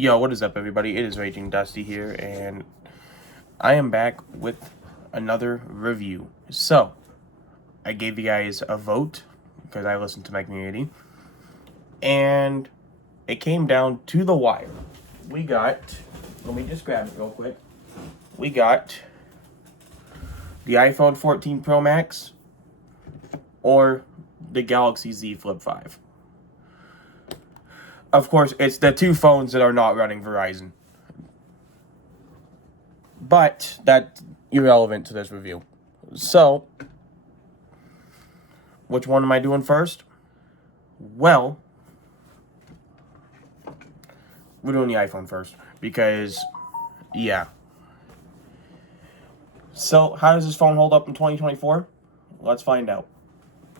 Yo, what is up, everybody? It is Raging Dusty here, and I am back with another review. So, I gave you guys a vote because I listened to my community, and it came down to the wire. We got, let me just grab it real quick. We got the iPhone 14 Pro Max or the Galaxy Z Flip 5. Of course, it's the two phones that are not running Verizon. But that's irrelevant to this review. So, which one am I doing first? Well, we're doing the iPhone first. Because, yeah. So, how does this phone hold up in 2024? Let's find out.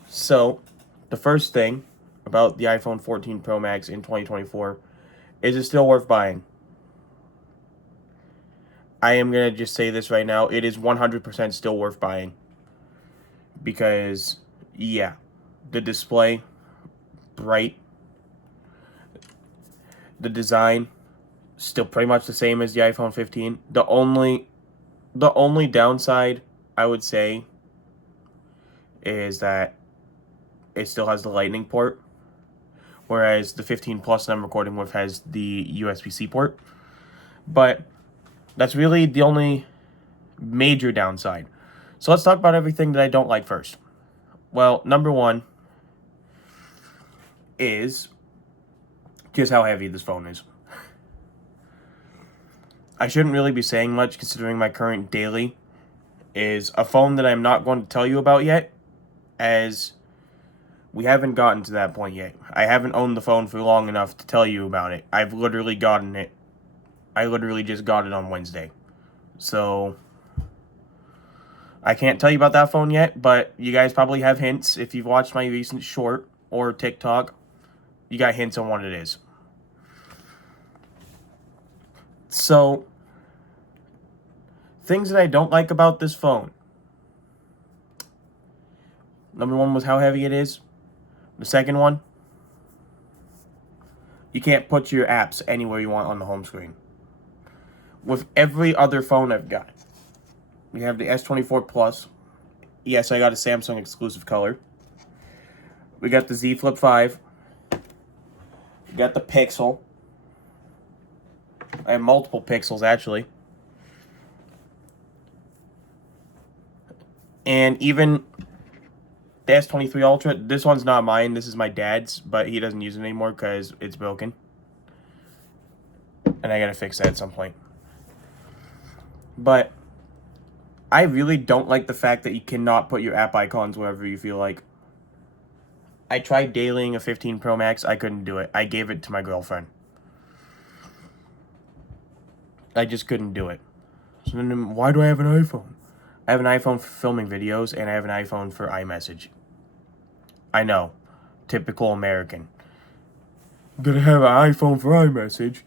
So, the first thing about the iPhone 14 Pro Max in 2024 is it still worth buying? I am going to just say this right now. It is 100% still worth buying. Because, yeah, the display, bright. The design, still pretty much the same as the iPhone 15. The only downside, I would say, is that it still has the Lightning port. Whereas the 15 Plus that I'm recording with has the USB-C port. But that's really the only major downside. So let's talk about everything that I don't like first. Well, number one is just how heavy this phone is. I shouldn't really be saying much considering my current daily is a phone that I'm not going to tell you about yet, as we haven't gotten to that point yet. I haven't owned the phone for long enough to tell you about it. I've literally gotten it. I literally just got it on Wednesday. So, I can't tell you about that phone yet, but you guys probably have hints. If you've watched my recent short or TikTok, you got hints on what it is. So, things that I don't like about this phone. Number one was how heavy it is. The second one, you can't put your apps anywhere you want on the home screen. With every other phone I've got, we have the S24 Plus. Yes, I got a Samsung exclusive color. We got the Z Flip 5. We got the Pixel. I have multiple Pixels, actually. And even the S23 Ultra, this one's not mine. This is my dad's, but he doesn't use it anymore because it's broken. And I gotta fix that at some point. But I really don't like the fact that you cannot put your app icons wherever you feel like. I tried dailying a 15 Pro Max. I couldn't do it. I gave it to my girlfriend. I just couldn't do it. So then why do I have an iPhone? I have an iPhone for filming videos, and I have an iPhone for iMessage. I know. Typical American. I'm gonna have an iPhone for iMessage.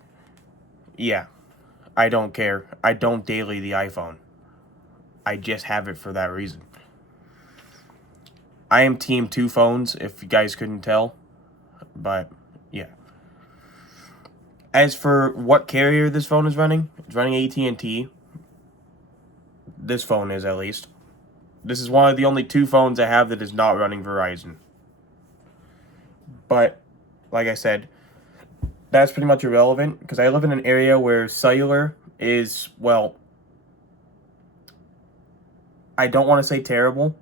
Yeah. I don't care. I don't daily the iPhone. I just have it for that reason. I am team 2 phones, if you guys couldn't tell. But, yeah. As for what carrier this phone is running, it's running AT&T. This phone is, at least. This is one of the only 2 phones I have that is not running Verizon. But, like I said, that's pretty much irrelevant, because I live in an area where cellular is, well, I don't want to say terrible,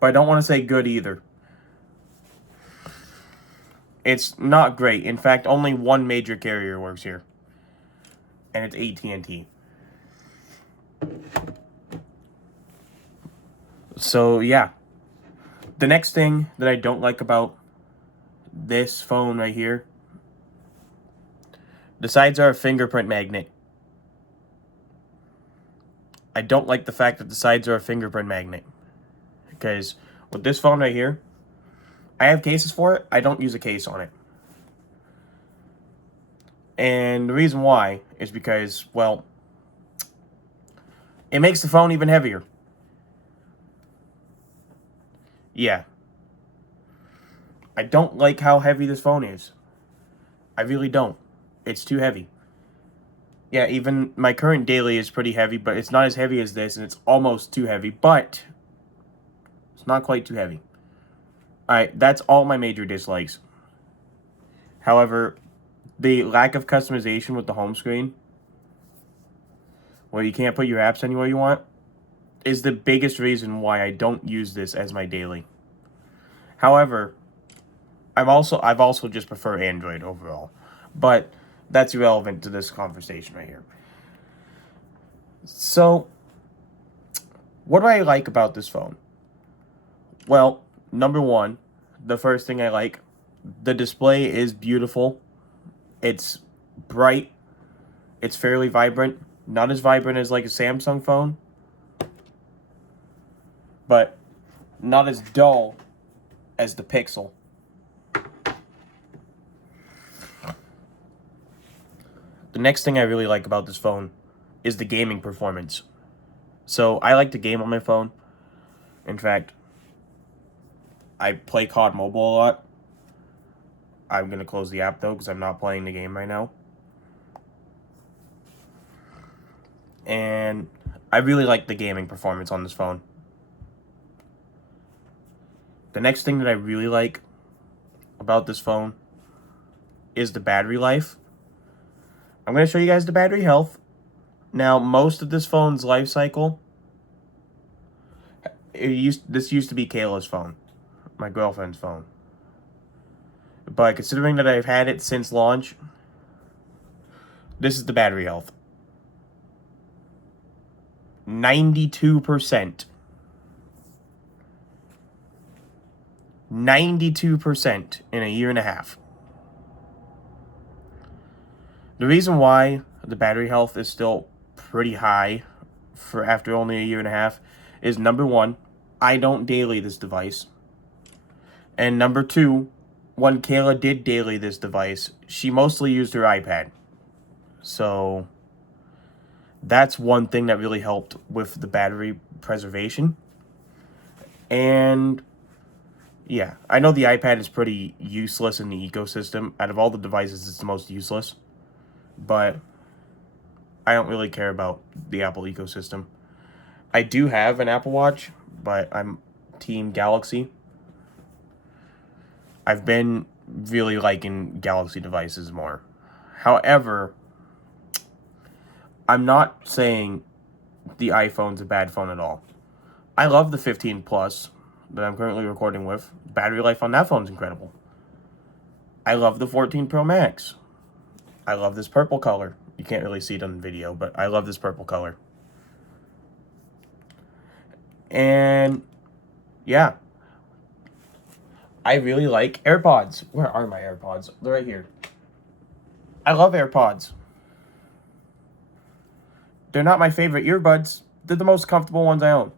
but I don't want to say good either. It's not great. In fact, only one major carrier works here, and it's AT&T. So, yeah. The next thing that I don't like about this phone right here, the sides are a fingerprint magnet. I don't like the fact that the sides are a fingerprint magnet. Because with this phone right here, I have cases for it. I don't use a case on it. And the reason why is because, well, it makes the phone even heavier. Yeah. I don't like how heavy this phone is. I really don't. It's too heavy. Yeah, even my current daily is pretty heavy, but it's not as heavy as this, and it's almost too heavy, but it's not quite too heavy. Alright, that's all my major dislikes. However, the lack of customization with the home screen, where you can't put your apps anywhere you want, is the biggest reason why I don't use this as my daily. However, I've also just prefer Android overall, but that's irrelevant to this conversation right here. So, what do I like about this phone? Well, number one, the first thing I like, the display is beautiful. It's bright. It's fairly vibrant. Not as vibrant as like a Samsung phone, but not as dull as the Pixel. The next thing I really like about this phone is the gaming performance. So I like to game on my phone. In fact, I play COD Mobile a lot. I'm going to close the app though because I'm not playing the game right now. And I really like the gaming performance on this phone. The next thing that I really like about this phone is the battery life. I'm going to show you guys the battery health. Now, most of this phone's life cycle, this used to be Kayla's phone, my girlfriend's phone. But considering that I've had it since launch, this is the battery health. 92%. 92% in a year and a half. The reason why the battery health is still pretty high for after only a year and a half is number one, I don't daily this device. And number two, when Kayla did daily this device, she mostly used her iPad. So that's one thing that really helped with the battery preservation. And yeah, I know the iPad is pretty useless in the ecosystem. Out of all the devices, it's the most useless. But I don't really care about the Apple ecosystem. I do have an Apple Watch, but I'm Team Galaxy. I've been really liking Galaxy devices more. However, I'm not saying the iPhone's a bad phone at all. I love the 15 Plus that I'm currently recording with. Battery life on that phone's incredible. I love the 14 Pro Max. I love this purple color. You can't really see it on the video, but I love this purple color. And yeah, I really like AirPods. Where are my AirPods? They're right here. I love AirPods. They're not my favorite earbuds. They're the most comfortable ones I own.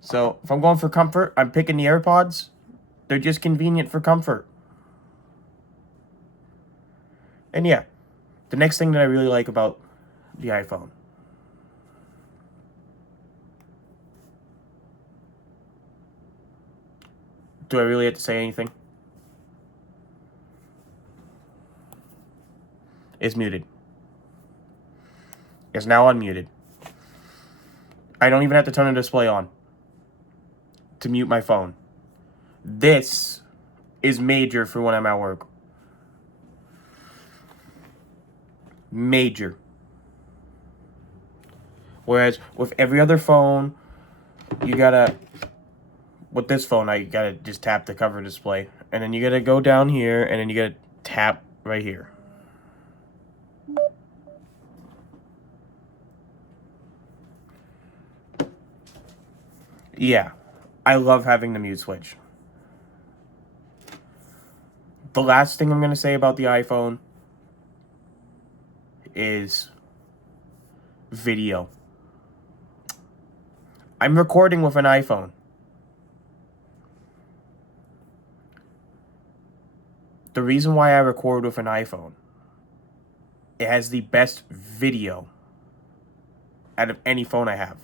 So if I'm going for comfort, I'm picking the AirPods. They're just convenient for comfort. And yeah, the next thing that I really like about the iPhone. Do I really have to say anything? It's muted. It's now unmuted. I don't even have to turn the display on to mute my phone. This is major for when I'm at work. Major. Whereas with every other phone, you gotta, with this phone, you gotta just tap the cover display. And then you gotta go down here, and then you gotta tap right here. Yeah, I love having the mute switch. The last thing I'm gonna say about the iPhone is video. I'm recording with an iPhone. The reason why I record with an iPhone, it has the best video out of any phone I have.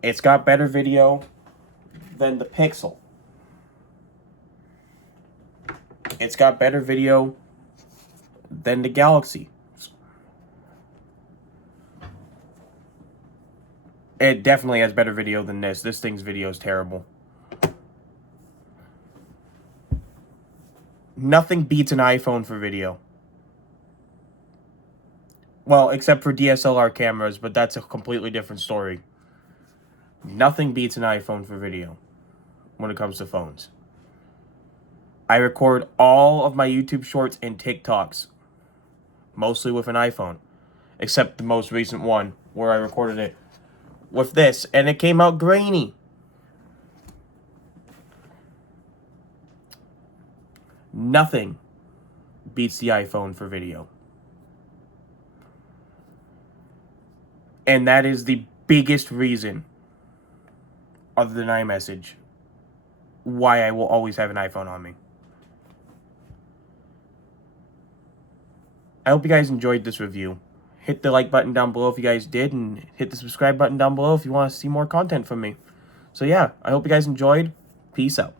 It's got better video than the Pixel. It's got better video than the Galaxy. It definitely has better video than this. This thing's video is terrible. Nothing beats an iPhone for video. Well, except for DSLR cameras, but that's a completely different story. Nothing beats an iPhone for video when it comes to phones. I record all of my YouTube shorts and TikToks mostly with an iPhone, except the most recent one where I recorded it with this, and it came out grainy. Nothing beats the iPhone for video. And that is the biggest reason, other than iMessage, why I will always have an iPhone on me. I hope you guys enjoyed this review. Hit the like button down below if you guys did, and hit the subscribe button down below if you want to see more content from me. So yeah, I hope you guys enjoyed. Peace out.